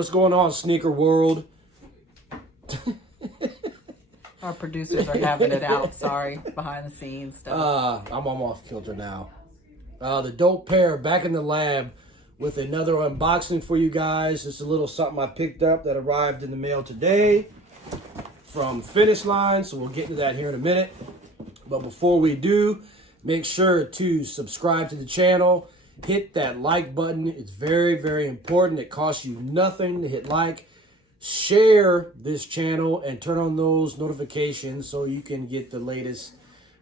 What's going on, sneaker world? Our producers are having it out. Sorry, behind the scenes stuff. I'm off kilter now. The dope pair back in the lab with another unboxing for you guys. It's a little something I picked up that arrived in the mail today from Finish Line. So we'll get into that here in a minute. But before we do, make sure to subscribe to the channel. Hit that like button. It's very, very important. It costs you nothing to hit like. Share this channel and turn on those notifications so you can get the latest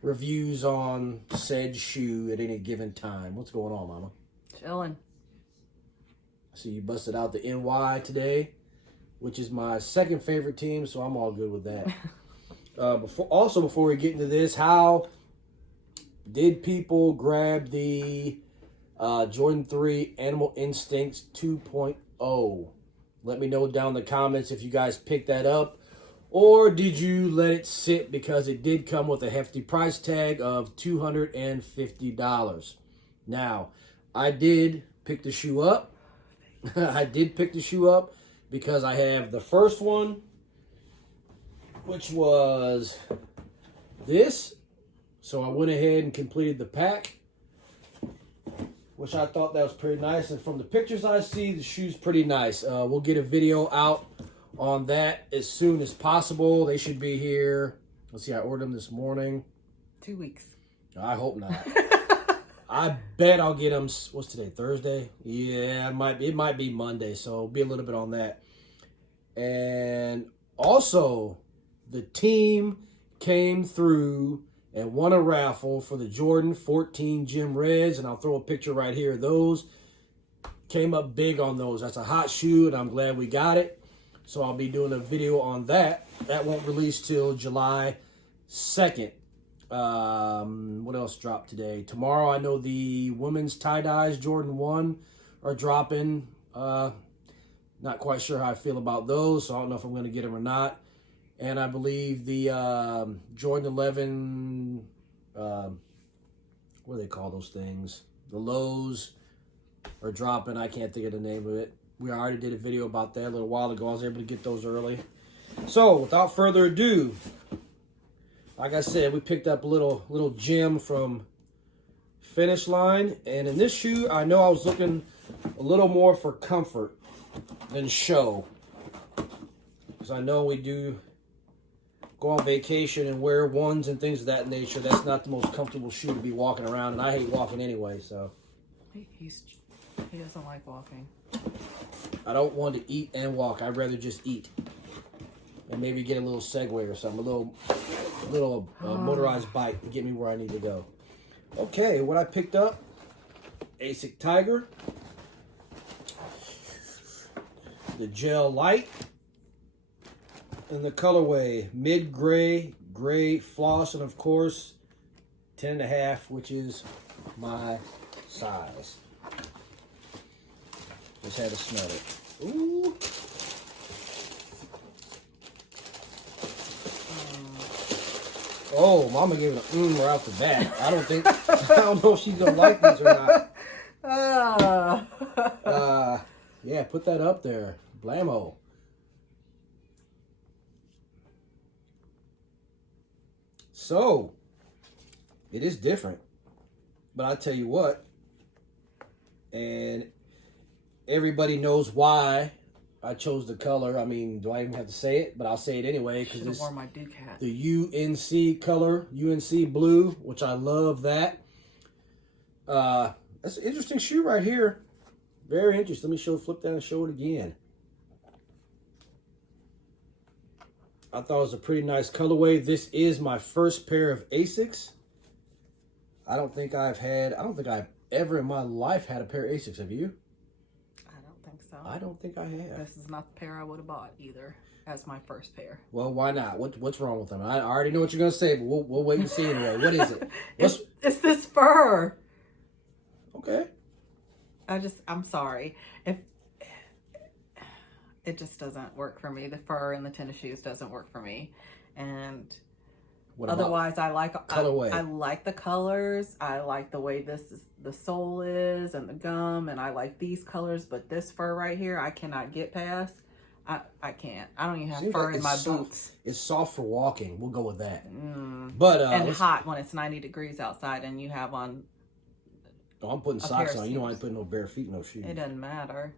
reviews on said shoe at any given time. What's going on, Mama? Chilling. I see you busted out the NY today, which is my second favorite team, so I'm all good with that. Before we get into this, how did people grab the Jordan 3 Animal Instincts 2.0? Let me know down in the comments if you guys picked that up, or did you let it sit because it did come with a hefty price tag of $250. Now, I did pick the shoe up. I did pick the shoe up because I have the first one, which was this. So I went ahead and completed the pack, which I thought that was pretty nice. And from the pictures I see, the shoe's pretty nice. We'll get a video out on that as soon as possible. They should be here. Let's see, I ordered them this morning. 2 weeks. I hope not. I bet I'll get them. What's today? Thursday? Yeah, it might be Monday. So be a little bit on that. And also, the team came through and won a raffle for the Jordan 14 Gym Reds, and I'll throw a picture right here of those. Came up big on those. That's a hot shoe, and I'm glad we got it. So I'll be doing a video on that. That won't release till July 2nd. What else dropped today? Tomorrow, I know the women's tie-dyes Jordan 1 are dropping. Not quite sure how I feel about those, so I don't know if I'm going to get them or not. And I believe the Jordan 11, what do they call those things? The lows are dropping. I can't think of the name of it. We already did a video about that a little while ago. I was able to get those early. So, without further ado, like I said, we picked up a little gem from Finish Line. And in this shoe, I know I was looking a little more for comfort than show. Because I know we do go on vacation and wear ones and things of that nature. That's not the most comfortable shoe to be walking around, and I hate walking anyway, so. He doesn't like walking. I don't want to eat and walk. I'd rather just eat. And maybe get a little Segway or something, a little motorized bike to get me where I need to go. Okay, what I picked up, ASICS Tiger, the Gel Light, in the colorway mid-gray, gray floss, and of course 10.5, which is my size. Just had to smell it. Ooh. Oh, Mama gave it a right off the bat. I don't know if she's gonna like these or not. Yeah, put that up there. Blammo. So, it is different, but I'll tell you what, and everybody knows why I chose the color. I mean, do I even have to say it? But I'll say it anyway, because it's wore my Duke hat. The UNC color, UNC blue, which I love that. That's an interesting shoe right here. Very interesting. Let me flip that and show it again. I thought it was a pretty nice colorway. This is my first pair of ASICS. I don't think I've ever in my life had a pair of ASICS. Have you? I don't think so. I don't think I have. This is not the pair I would have bought either as my first pair. Well, why not? What's wrong with them? I already know what you're going to say, but we'll wait and see anyway. What is it? It's this fur. Okay. I'm sorry. It just doesn't work for me. The fur in the tennis shoes doesn't work for me. And What about Otherwise, I like colorway? I like the colors. I like the way the sole is and the gum, and I like these colors. But this fur right here, I cannot get past. I can't. I don't even have fur in my boots. It's soft for walking. We'll go with that. But and hot when it's 90 degrees outside and you have on. Oh, I'm putting socks on. You know I ain't putting no bare feet, no shoes. It doesn't matter.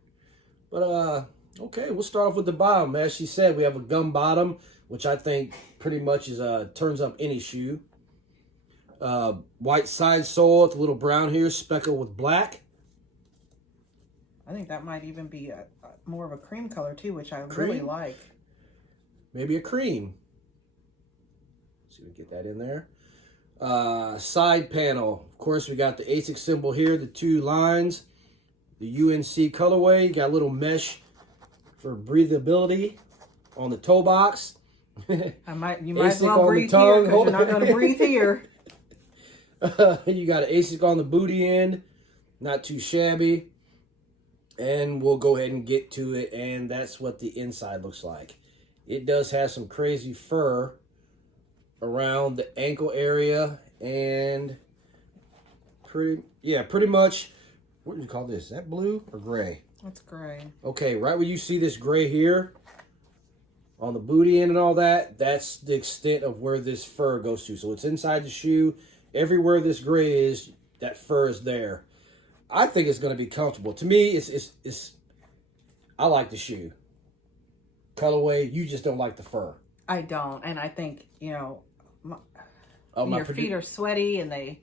But okay, we'll start off with the bottom. As she said, we have a gum bottom, which I think pretty much is turns up any shoe. White side sole with a little brown here, speckled with black. I think that might even be more of a cream color too, which I really like. Maybe a cream. Let's see if we can get that in there. Side panel. Of course, we got the ASICS symbol here, the 2 lines. The UNC colorway. You got a little mesh for breathability on the toe box. You might as well breathe here because you're not going to breathe here. You got an ASIC on the booty end. Not too shabby. And we'll go ahead and get to it. And that's what the inside looks like. It does have some crazy fur around the ankle area. And pretty much, what do you call this? Is that blue or gray? That's gray. Okay, right where you see this gray here on the booty end and all that, that's the extent of where this fur goes to. So it's inside the shoe. Everywhere this gray is, that fur is there. I think it's going to be comfortable. To me, it's I like the shoe. Colorway, you just don't like the fur. I don't. And I think, your feet are sweaty and they,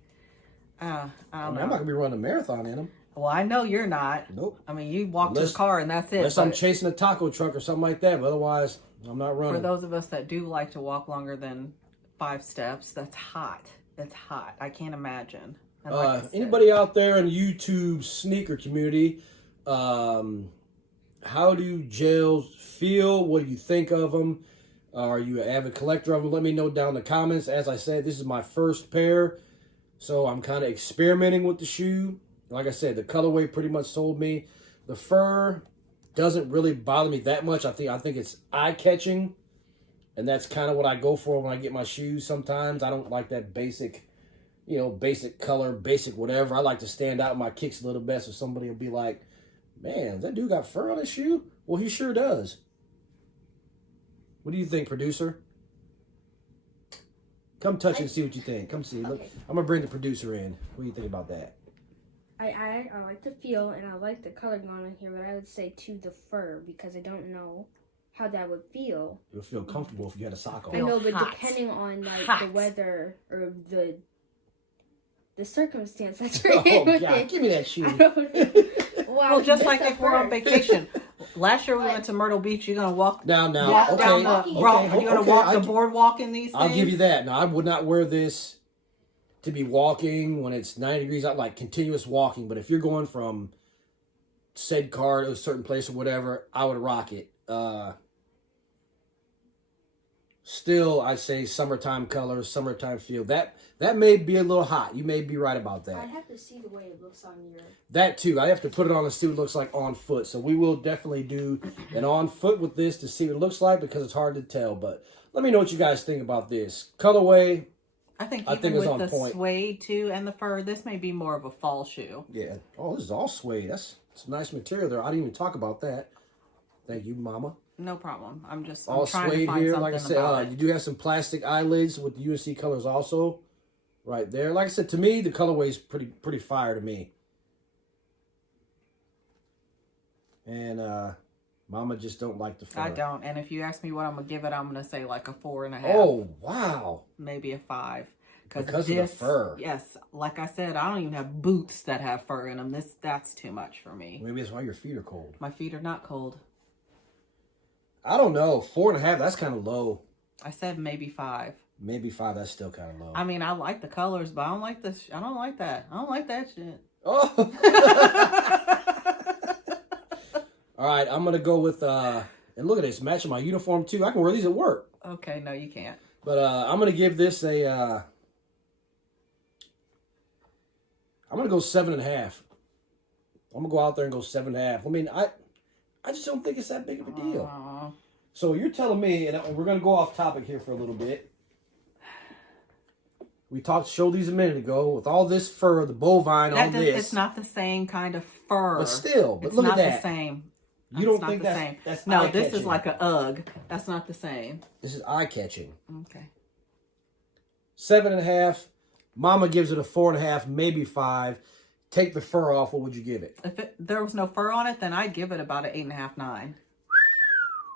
I don't know. I'm not going to be running a marathon in them. Well, I know you're not. Nope. I mean, you walk to the car and that's it. Unless I'm chasing a taco truck or something like that. But otherwise, I'm not running. For those of us that do like to walk longer than 5 steps, that's hot. It's hot. I can't imagine. Anybody out there in the YouTube sneaker community, how do gels feel? What do you think of them? Are you an avid collector of them? Let me know down in the comments. As I said, this is my first pair, so I'm kind of experimenting with the shoe. Like I said, the colorway pretty much sold me. The fur doesn't really bother me that much. I think it's eye-catching, and that's kind of what I go for when I get my shoes sometimes. I don't like that basic, basic color, basic whatever. I like to stand out in my kicks a little bit so somebody will be like, man, that dude got fur on his shoe? Well, he sure does. What do you think, producer? Come touch it and see what you think. Come see. Look, I'm going to bring the producer in. What do you think about that? I like the feel and I like the color going on here, but I would say to the fur because I don't know how that would feel. It would feel comfortable if you had a sock on. I know, but depending on the weather or the circumstance that you're in with it. Give me that shoe. Well, just like if we're on vacation. Last year we went to Myrtle Beach. You're gonna walk down the boardwalk in these things? I'll give you that. Now I would not wear this to be walking when it's 90 degrees out, like continuous walking. But if you're going from said car to a certain place or whatever, I would rock it. Still, I'd say summertime colors, summertime feel. That may be a little hot. You may be right about that. I have to see the way it looks on your... That too. I have to put it on and see what it looks like on foot. So we will definitely do an on foot with this to see what it looks like because it's hard to tell. But let me know what you guys think about this. Colorway, I think with the suede too and the fur, this may be more of a fall shoe. Yeah. Oh, this is all suede. That's nice material there. I didn't even talk about that. Thank you, Mama. No problem. I'm all trying suede to find here. Like I said, you do have some plastic eyelids with the UNC colors also, right there. Like I said, to me, the colorway is pretty fire to me. And Mama just don't like the fur. I don't. And if you ask me what I'm gonna give it, I'm gonna say like a 4.5. Oh wow! Maybe a 5. Because of the fur. Yes, like I said, I don't even have boots that have fur in them. That's too much for me. Maybe that's why your feet are cold. My feet are not cold. I don't know. 4.5, that's kind of low. I said maybe 5. Maybe 5, that's still kind of low. I mean, I like the colors, but I don't like this. I don't like that. I don't like that shit. Oh. All right, I'm going to go with, and look at this, matching my uniform too. I can wear these at work. Okay, no, you can't. But I'm going to give this a, I'm going to go 7.5. I'm going to go out there and go 7.5. I mean, I just don't think it's that big of a deal. So you're telling me, and we're going to go off topic here for a little bit. We showed these a minute ago with all this fur, the bovine on this. It's not the same kind of fur. But still, it's look not at that. the same. You don't not think the that's same? that's No, eye-catching. this is like a UGG. That's not the same. This is eye-catching. Okay. 7.5. Mama gives it a 4.5, maybe 5. Take the fur off. What would you give it? If there was no fur on it, then I'd give it about an 8.5, 9.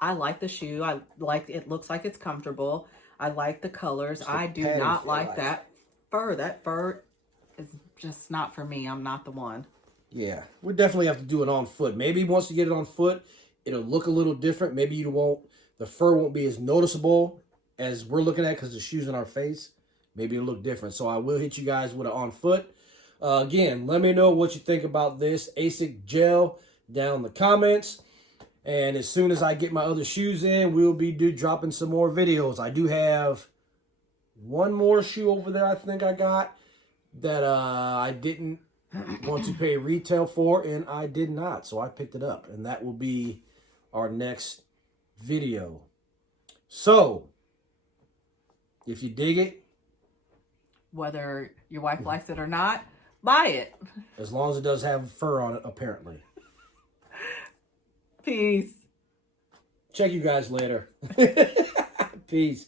I like the shoe. I like it. Looks like it's comfortable. I like the colors. I do not like that fur. That fur is just not for me. I'm not the one. Yeah, we definitely have to do it on foot. Maybe once you get it on foot, it'll look a little different. Maybe the fur won't be as noticeable as we're looking at because the shoe's in our face. Maybe it'll look different. So I will hit you guys with it on foot. Again, let me know what you think about this ASICS-GEL down in the comments. And as soon as I get my other shoes in, we'll be dropping some more videos. I do have one more shoe over there I think I got that I didn't want to pay retail for, and I did not. So I picked it up, and that will be our next video. So, if you dig it, whether your wife likes it or not, buy it. As long as it does have fur on it, apparently. Peace. Check you guys later. Peace.